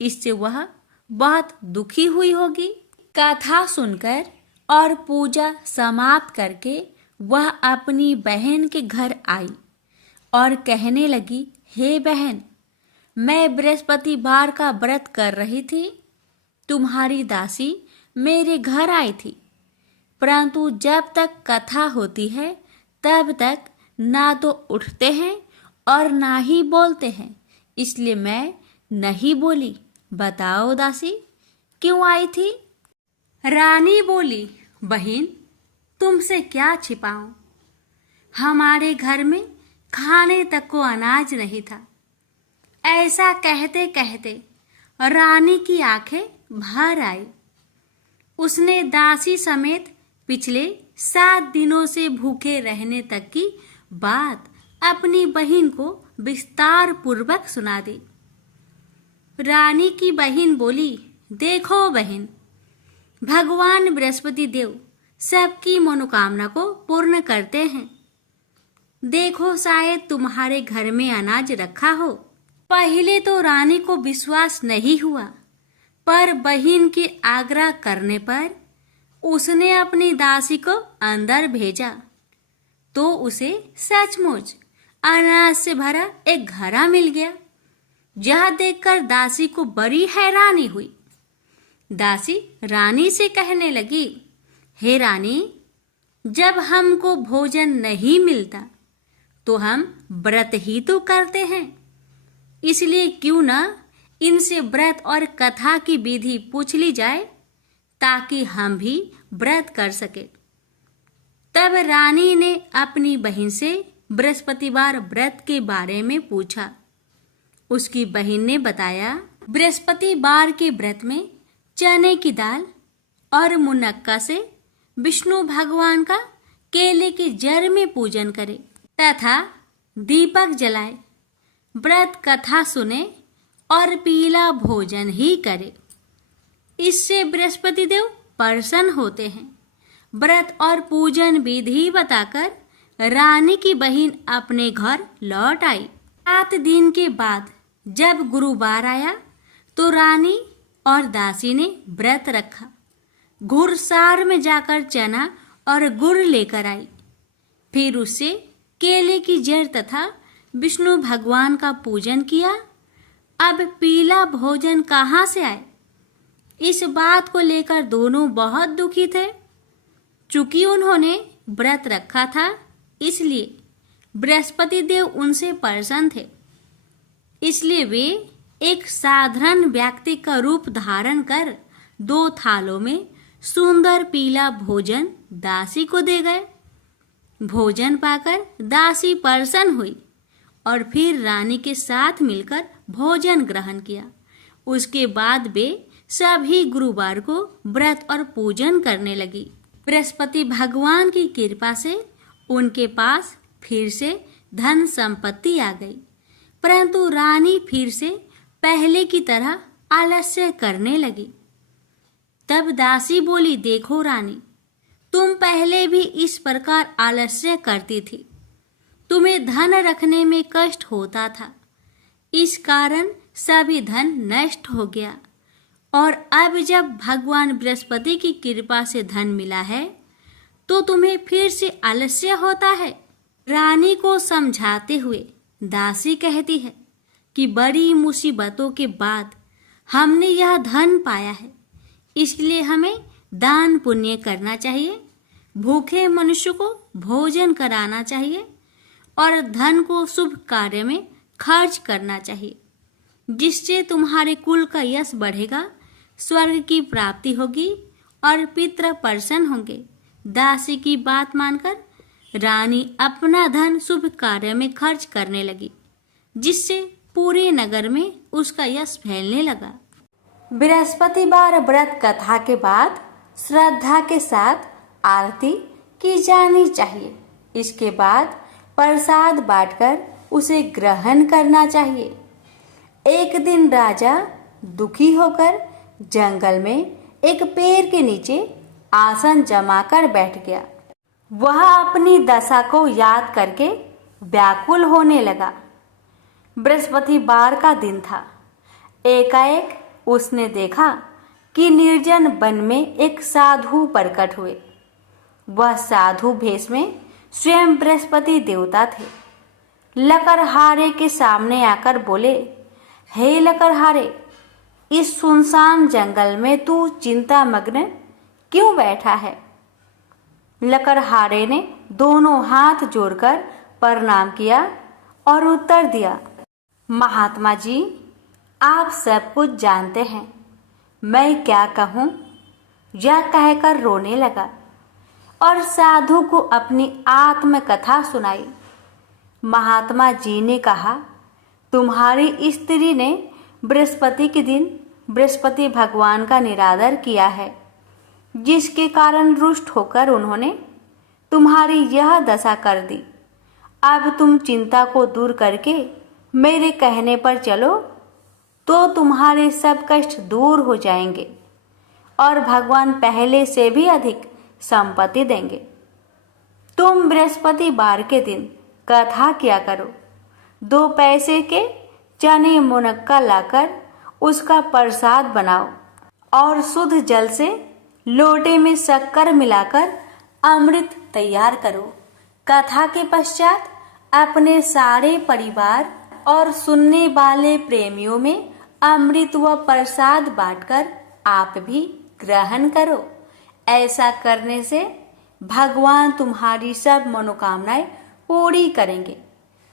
इससे वह बहुत दुखी हुई होगी। कथा सुनकर और पूजा समाप्त करके वह अपनी बहन के घर आई और कहने लगी, हे बहन, मैं बृहस्पतिवार का व्रत कर रही थी, तुम्हारी दासी मेरे घर आई थी, परंतु जब तक कथा होती है तब तक ना तो उठते हैं और ना ही बोलते हैं, इसलिए मैं नहीं बोली। बताओ दासी, क्यों आई थी? रानी बोली, बहन, तुमसे क्या छिपाऊं, हमारे घर में खाने तक को अनाज नहीं था। ऐसा कहते कहते रानी की आंखें भर आई। उसने दासी समेत पिछले 7 दिनों से भूखे रहने तक की बात अपनी बहन को विस्तार पूर्वक सुना दी। रानी की बहन बोली, देखो बहन, भगवान बृहस्पति देव सबकी मनोकामना को पूर्ण करते हैं। देखो, शायद तुम्हारे घर में अनाज रखा हो। पहले तो रानी को विश्वास नहीं हुआ, पर बहन के आग्रह करने पर उसने अपनी दासी को अंदर भेजा, तो उसे सचमुच अनाज से भरा एक घड़ा मिल गया। यह देखकर दासी को बड़ी हैरानी हुई। दासी रानी से कहने लगी, हे रानी, जब हमको भोजन नहीं मिलता तो हम व्रत ही तो करते हैं, इसलिए क्यों ना इनसे व्रत और कथा की विधि पूछ ली जाए, ताकि हम भी व्रत कर सके। तब रानी ने अपनी बहन से बृहस्पतिवार व्रत के बारे में पूछा। उसकी बहन ने बताया, बृहस्पतिवार के व्रत में चने की दाल और मुनक्का से विष्णु भगवान का केले के जड़ में पूजन करे तथा दीपक जलाए, व्रत कथा सुने और पीला भोजन ही करे। इससे बृहस्पति देव प्रसन्न होते हैं। व्रत और पूजन विधि बताकर रानी की बहन अपने घर लौट आई। 7 दिन के बाद जब गुरुवार आया तो रानी और दासी ने व्रत रखा। घुड़सार में जाकर चना और गुड़ लेकर आई। फिर उससे केले की जड़ तथा विष्णु भगवान का पूजन किया। अब पीला भोजन कहाँ से आए? इस बात को लेकर दोनों बहुत दुखी थे। चूंकि उन्होंने व्रत रखा था, इसलिए बृहस्पति देव उनसे प्रसन्न थे। इसलिए वे एक साधारण व्यक्ति का रूप धारण कर 2 थालों में सुंदर पीला भोजन दासी को दे गए। भोजन पाकर दासी प्रसन्न हुई और फिर रानी के साथ मिलकर भोजन ग्रहण किया। उसके बाद वे सभी गुरुवार को व्रत और पूजन करने लगी। बृहस्पति भगवान की कृपा से उनके पास फिर से धन संपत्ति आ गई, परंतु रानी फिर से पहले की तरह आलस्य करने लगी। तब दासी बोली, देखो रानी, तुम पहले भी इस प्रकार आलस्य करती थी। तुम्हें धन रखने में कष्ट होता था, इस कारण सभी धन नष्ट हो गया, और अब जब भगवान बृहस्पति की कृपा से धन मिला है तो तुम्हें फिर से आलस्य होता है। रानी को समझाते हुए दासी कहती है कि बड़ी मुसीबतों के बाद हमने यह धन पाया है, इसलिए हमें दान पुण्य करना चाहिए, भूखे मनुष्य को भोजन कराना चाहिए और धन को शुभ कार्य में खर्च करना चाहिए, जिससे तुम्हारे कुल का यश बढ़ेगा, स्वर्ग की प्राप्ति होगी और पितृ प्रसन्न होंगे। दासी की बात मानकर रानी अपना धन शुभ कार्य में खर्च करने लगी, जिससे पूरे नगर में उसका यश फैलने लगा। बृहस्पतिवार व्रत कथा के बाद श्रद्धा के साथ आरती की जानी चाहिए। इसके बाद प्रसाद बांटकर उसे ग्रहण करना चाहिए। एक दिन राजा दुखी होकर जंगल में एक पेड़ के नीचे आसन जमाकर बैठ गया। वह अपनी दशा को याद करके व्याकुल होने लगा। बृहस्पतिवार का दिन था। एकाएक उसने देखा कि निर्जन वन में एक साधु प्रकट हुए। वह साधु भेष में स्वयं बृहस्पति देवता थे। लकड़हारे के सामने आकर बोले, हे लकड़हारे, इस सुनसान जंगल में तू चिंता मग्न क्यों बैठा है? लकड़हारे ने दोनों हाथ जोड़कर प्रणाम किया और उत्तर दिया, महात्मा जी, आप सब कुछ जानते हैं, मैं क्या कहूँ? यह कहकर रोने लगा और साधु को अपनी आत्मकथा सुनाई। महात्मा जी ने कहा, तुम्हारी स्त्री ने बृहस्पति के दिन बृहस्पति भगवान का निरादर किया है, जिसके कारण रुष्ट होकर उन्होंने तुम्हारी यह दशा कर दी। अब तुम चिंता को दूर करके मेरे कहने पर चलो तो तुम्हारे सब कष्ट दूर हो जाएंगे और भगवान पहले से भी अधिक संपत्ति देंगे। तुम बृहस्पतिवार के दिन कथा किया करो। 2 पैसे के चने मुनक्का लाकर उसका प्रसाद बनाओ और शुद्ध जल से लोटे में शक्कर मिलाकर अमृत तैयार करो। कथा के पश्चात अपने सारे परिवार और सुनने वाले प्रेमियों में अमृत व प्रसाद बांटकर आप भी ग्रहण करो। ऐसा करने से भगवान तुम्हारी सब मनोकामनाएं पूरी करेंगे।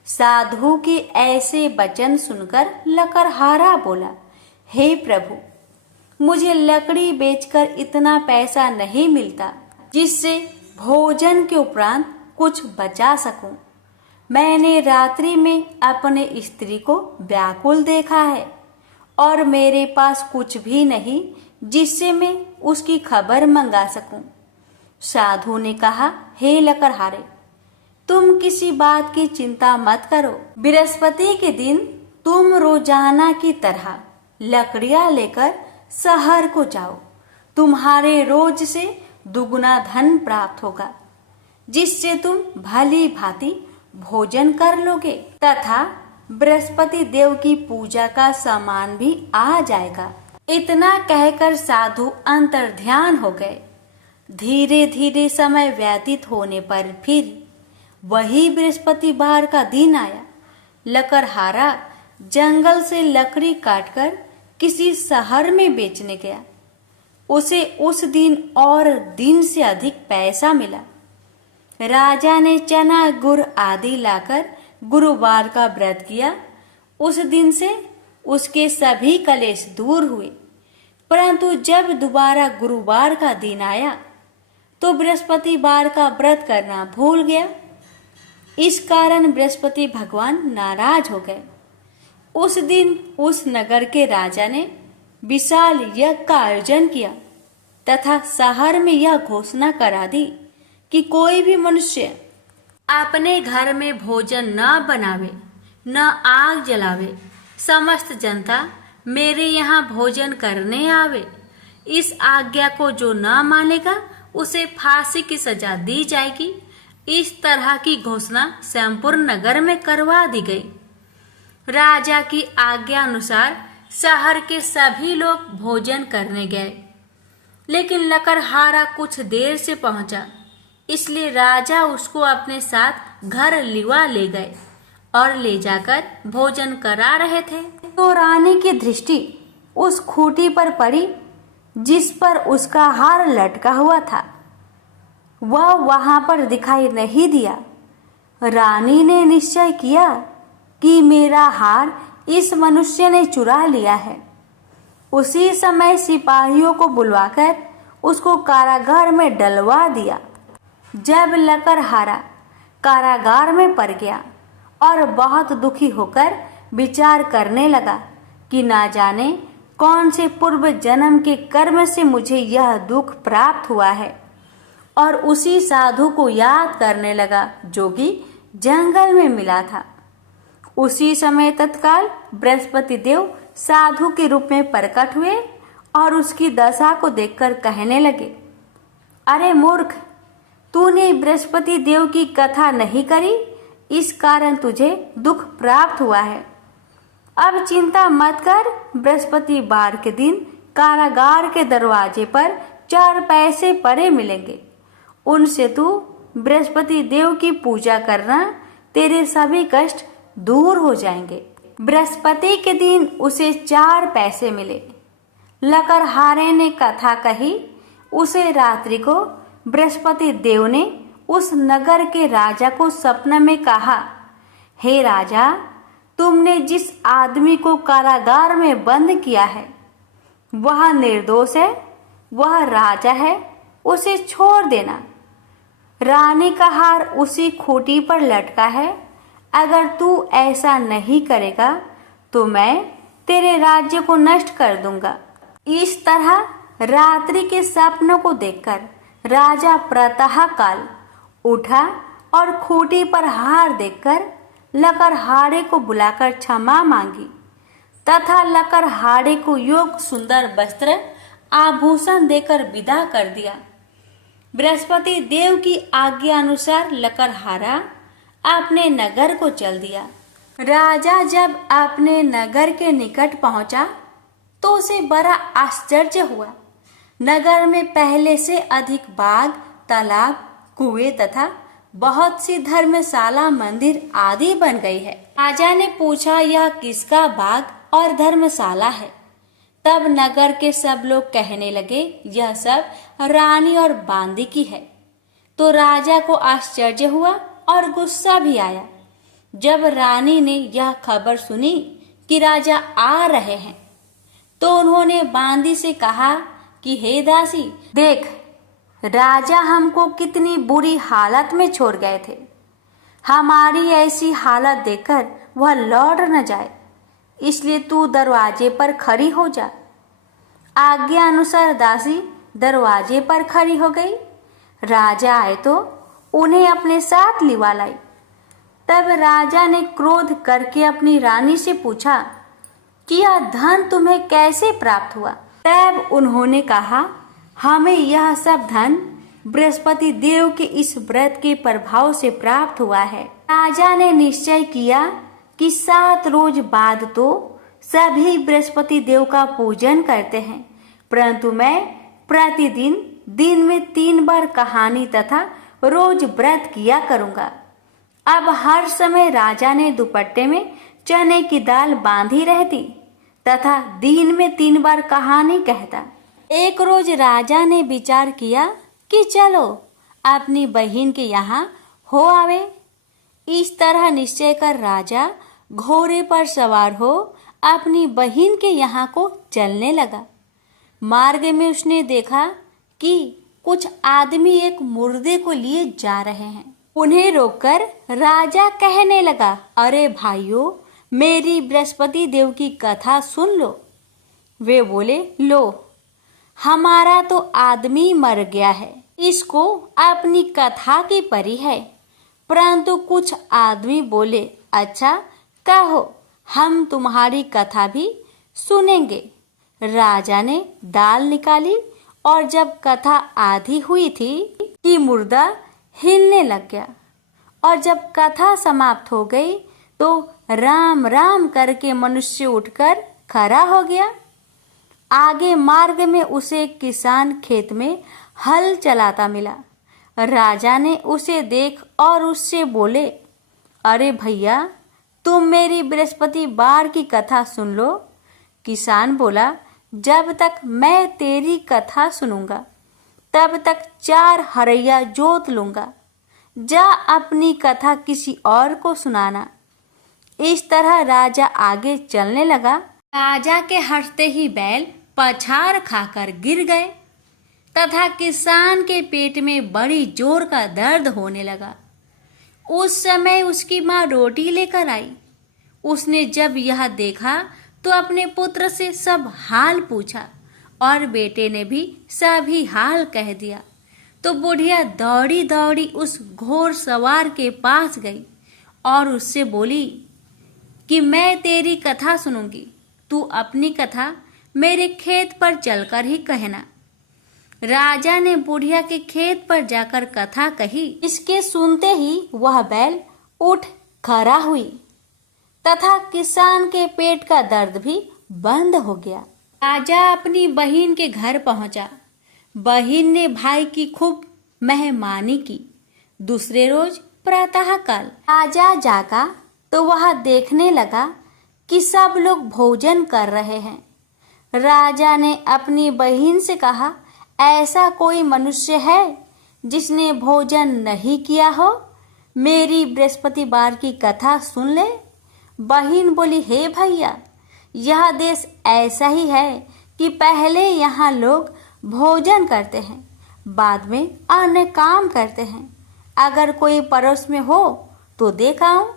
साधु के ऐसे वचन सुनकर लकड़हारा बोला, हे प्रभु, मुझे लकड़ी बेचकर इतना पैसा नहीं मिलता जिससे भोजन के उपरांत कुछ बचा सकूं। मैंने रात्रि में अपने स्त्री को व्याकुल देखा है और मेरे पास कुछ भी नहीं जिससे मैं उसकी खबर मंगा सकूं। साधु ने कहा, हे लकड़हारे, तुम किसी बात की चिंता मत करो। बृहस्पति के दिन तुम रोजाना की तरह लकड़ियां लेकर शहर को जाओ। तुम्हारे रोज से दुगुना धन प्राप्त होगा, जिससे तुम भली भांति भोजन कर लोगे तथा बृहस्पति देव की पूजा का सामान भी आ जाएगा। इतना कहकर साधु अंतर्ध्यान हो गए। धीरे धीरे समय व्यतीत होने पर फिर वही बृहस्पतिवार का दिन आया। लकड़हारा जंगल से लकड़ी काटकर किसी शहर में बेचने गया। उसे उस दिन और दिन से अधिक पैसा मिला। राजा ने चना गुड़ आदि लाकर गुरुवार का व्रत किया। उस दिन से उसके सभी कलेश दूर हुए। परंतु जब दोबारा गुरुवार का दिन आया तो बृहस्पतिवार का व्रत करना भूल गया। इस कारण बृहस्पति भगवान नाराज हो गए। उस दिन उस नगर के राजा ने विशाल यज्ञ का आयोजन किया तथा शहर में यह घोषणा करा दी कि कोई भी मनुष्य अपने घर में भोजन न बनावे, न आग जलावे। समस्त जनता मेरे यहाँ भोजन करने आवे। इस आज्ञा को जो न मानेगा उसे फांसी की सजा दी जाएगी। इस तरह की घोषणा संपूर्ण नगर में करवा दी गई। राजा की आज्ञा अनुसार शहर के सभी लोग भोजन करने गए, लेकिन लकड़हारा कुछ देर से पहुंचा, इसलिए राजा उसको अपने साथ घर लिवा ले गए और ले जाकर भोजन करा रहे थे। तो रानी की दृष्टि उस खूंटी पर पड़ी जिस पर उसका हार लटका हुआ था। वह वहां पर दिखाई नहीं दिया। रानी ने निश्चय किया कि मेरा हार इस मनुष्य ने चुरा लिया है। उसी समय सिपाहियों को बुलवाकर उसको कारागार में डलवा दिया। जब लकड़हारा कारागार में पड़ गया और बहुत दुखी होकर विचार करने लगा कि ना जाने कौन से पूर्व जन्म के कर्म से मुझे यह दुख प्राप्त हुआ है, और उसी साधु को याद करने लगा जो कि जंगल में मिला था। उसी समय तत्काल बृहस्पति देव साधु के रूप में प्रकट हुए और उसकी दशा को देखकर कहने लगे, अरे मूर्ख, तूने बृहस्पति देव की कथा नहीं करी, इस कारण तुझे दुख प्राप्त हुआ है। अब चिंता मत कर। बृहस्पतिवार के दिन कारागार के दरवाजे पर 4 पैसे पड़े मिलेंगे। उनसे तू बृहस्पति देव की पूजा करना, तेरे सभी कष्ट दूर हो जाएंगे। बृहस्पति के दिन उसे 4 पैसे मिले। लकड़हारे ने कथा कही। उसे रात्रि को बृहस्पति देव ने उस नगर के राजा को सपने में कहा, हे राजा, तुमने जिस आदमी को कारागार में बंद किया है वह निर्दोष है, वह राजा है, उसे छोड़ देना। रानी का हार उसी खूंटी पर लटका है। अगर तू ऐसा नहीं करेगा तो मैं तेरे राज्य को नष्ट कर दूंगा। इस तरह रात्रि के सपनों को देखकर राजा प्रातः काल उठा और खूंटी पर हार देखकर लकड़हारे को बुलाकर क्षमा मांगी तथा लकड़हारे को योग सुंदर वस्त्र आभूषण देकर विदा कर दिया। बृहस्पति देव की आज्ञा अनुसार लकड़हारा अपने नगर को चल दिया। राजा जब अपने नगर के निकट पहुंचा तो उसे बड़ा आश्चर्य हुआ। नगर में पहले से अधिक बाग, तालाब, कुएं तथा बहुत सी धर्मशाला, मंदिर आदि बन गई है। राजा ने पूछा, यह किसका बाग और धर्मशाला है? तब नगर के सब लोग कहने लगे, यह सब रानी और बांदी की है। तो राजा को आश्चर्य हुआ और गुस्सा भी आया। जब रानी ने यह खबर सुनी कि राजा आ रहे हैं तो उन्होंने बांदी से कहा कि हे दासी, देख, राजा हमको कितनी बुरी हालत में छोड़ गए थे। हमारी ऐसी हालत देखकर वह लौट न जाए, इसलिए तू दरवाजे पर खड़ी हो जा। आज्ञा अनुसार दासी दरवाजे पर खड़ी हो गई। राजा आए तो उन्हें अपने साथ लिवा लाई। तब राजा ने क्रोध करके अपनी रानी से पूछा कि यह धन तुम्हें कैसे प्राप्त हुआ। तब उन्होंने कहा, हमें यह सब धन बृहस्पति देव के इस व्रत के प्रभाव से प्राप्त हुआ है। राजा ने निश्चय किया कि 7 रोज बाद तो सभी बृहस्पति देव का पूजन करते हैं, परंतु मैं प्रतिदिन दिन में 3 बार कहानी तथा रोज व्रत किया करूंगा। अब हर समय राजा ने दुपट्टे में चने की दाल बांधी रहती तथा दिन में 3 बार कहानी कहता। एक रोज राजा ने विचार किया कि चलो अपनी बहन के यहाँ हो आवे। इस तरह निश्चय कर राजा घोड़े पर सवार हो अपनी बहन के यहाँ को चलने लगा। मार्ग में उसने देखा कि कुछ आदमी एक मुर्दे को लिए जा रहे हैं। उन्हें रोककर राजा कहने लगा, अरे भाइयों, मेरी बृहस्पति देव की कथा सुन लो। वे बोले, लो, हमारा तो आदमी मर गया है, इसको अपनी कथा की परी है। परंतु कुछ आदमी बोले, अच्छा कहो, हम तुम्हारी कथा भी सुनेंगे। राजा ने दाल निकाली और जब कथा आधी हुई थी कि मुर्दा हिलने लग गया, और जब कथा समाप्त हो गई तो राम राम करके मनुष्य उठकर खड़ा हो गया। आगे मार्ग में उसे किसान खेत में हल चलाता मिला। राजा ने उसे देख और उससे बोले, अरे भैया, तुम मेरी बृहस्पतिवार की कथा सुन लो। किसान बोला, जब तक मैं तेरी कथा सुनूंगा तब तक 4 हरैया जोत लूंगा। जा अपनी कथा किसी और को सुनाना। इस तरह राजा आगे चलने लगा। राजा के हंसते ही बैल पछाड़ खाकर गिर गए तथा किसान के पेट में बड़ी जोर का दर्द होने लगा। उस समय उसकी माँ रोटी लेकर आई। उसने जब यह देखा तो अपने पुत्र से सब हाल पूछा और बेटे ने भी सभी हाल कह दिया। तो बुढ़िया दौड़ी दौड़ी उस घोड़ सवार के पास गई और उससे बोली कि मैं तेरी कथा सुनूंगी, तू अपनी कथा मेरे खेत पर चलकर ही कहना। राजा ने बुढ़िया के खेत पर जाकर कथा कही। इसके सुनते ही वह बैल उठ खड़ा हुई तथा किसान के पेट का दर्द भी बंद हो गया। राजा अपनी बहन के घर पहुंचा। बहन ने भाई की खूब मेहमानी की। दूसरे रोज प्रातःकाल राजा जागा तो वह देखने लगा कि सब लोग भोजन कर रहे हैं। राजा ने अपनी बहन से कहा, ऐसा कोई मनुष्य है जिसने भोजन नहीं किया हो? मेरी बृहस्पतिवार की कथा सुन ले। बहन बोली, हे भैया, यह देश ऐसा ही है कि पहले यहाँ लोग भोजन करते हैं, बाद में अन्य काम करते हैं। अगर कोई पड़ोस में हो तो देख आऊं।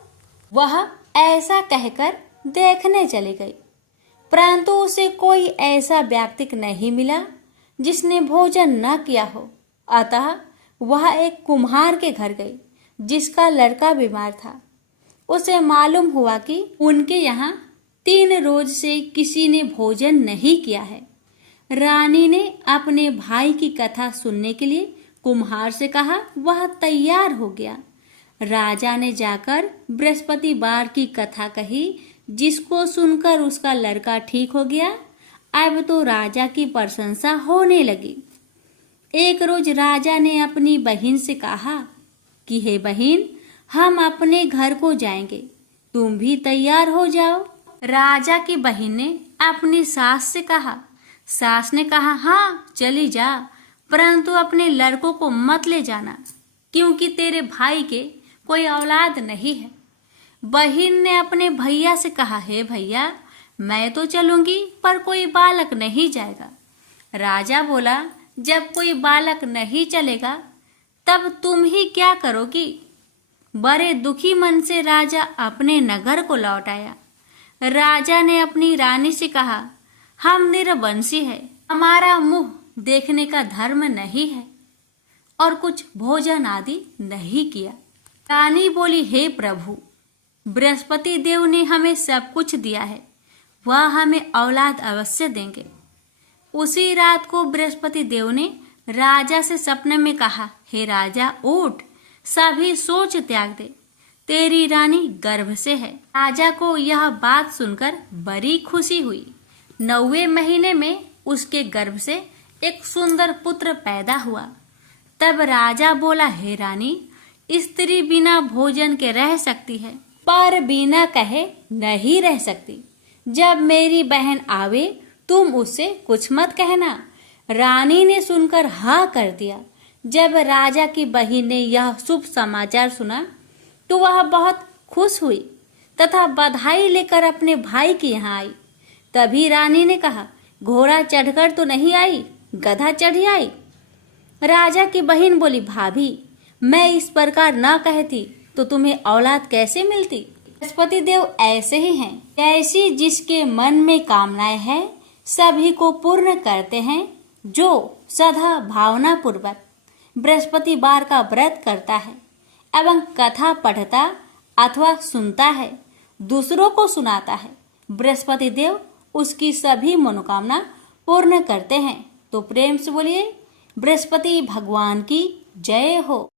वह ऐसा कहकर देखने चली गई, परंतु उसे कोई ऐसा व्यक्ति नहीं मिला जिसने भोजन न किया हो। अतः वह एक कुम्हार के घर गई जिसका लड़का बीमार था। उसे मालूम हुआ कि उनके यहाँ 3 रोज से किसी ने भोजन नहीं किया है। रानी ने अपने भाई की कथा सुनने के लिए कुम्हार से कहा। वह तैयार हो गया। राजा ने जाकर बृहस्पतिवार की कथा कही, जिसको सुनकर उसका लड़का ठीक हो गया। अब तो राजा की प्रशंसा होने लगी। एक रोज राजा ने अपनी बहन से कहा कि हे बहन, हम अपने घर को जाएंगे, तुम भी तैयार हो जाओ। राजा की बहन ने अपनी सास से कहा। सास ने कहा, हाँ चली जा, परंतु अपने लड़कों को मत ले जाना, क्योंकि तेरे भाई के कोई औलाद नहीं है। बहन ने अपने भैया से कहा, हे भैया, मैं तो चलूंगी पर कोई बालक नहीं जाएगा। राजा बोला, जब कोई बालक नहीं चलेगा तब तुम ही क्या करोगी? बड़े दुखी मन से राजा अपने नगर को लौट आया। राजा ने अपनी रानी से कहा, हम निरवंशी है, हमारा मुंह देखने का धर्म नहीं है और कुछ भोजन आदि नहीं किया। रानी बोली, हे प्रभु, बृहस्पति देव ने हमें सब कुछ दिया है, वह हमें औलाद अवश्य देंगे। उसी रात को बृहस्पति देव ने राजा से सपने में कहा, हे राजा, उठ, सभी सोच त्याग दे, तेरी रानी गर्भ से है। राजा को यह बात सुनकर बड़ी खुशी हुई। 9वें महीने में उसके गर्भ से एक सुंदर पुत्र पैदा हुआ। तब राजा बोला, हे रानी, स्त्री बिना भोजन के रह सकती है, पर बिना कहे नहीं रह सकती। जब मेरी बहन आवे तुम उससे कुछ मत कहना। रानी ने सुनकर हाँ कर दिया। जब राजा की बहन ने यह शुभ समाचार सुना तो वह बहुत खुश हुई तथा बधाई लेकर अपने भाई के यहाँ आई। तभी रानी ने कहा, घोड़ा चढ़कर तो नहीं आई, गधा चढ़ी आई। राजा की बहन बोली, भाभी, मैं इस प्रकार न कहती तो तुम्हें औलाद कैसे मिलती? बृहस्पति देव ऐसे ही हैं, ऐसी जिसके मन में कामनाएं हैं सभी को पूर्ण करते हैं। जो सदा भावना पूर्वक बृहस्पतिवार का व्रत करता है एवं कथा पढ़ता अथवा सुनता है, दूसरों को सुनाता है, बृहस्पति देव उसकी सभी मनोकामना पूर्ण करते हैं। तो प्रेम से बोलिए, बृहस्पति भगवान की जय हो।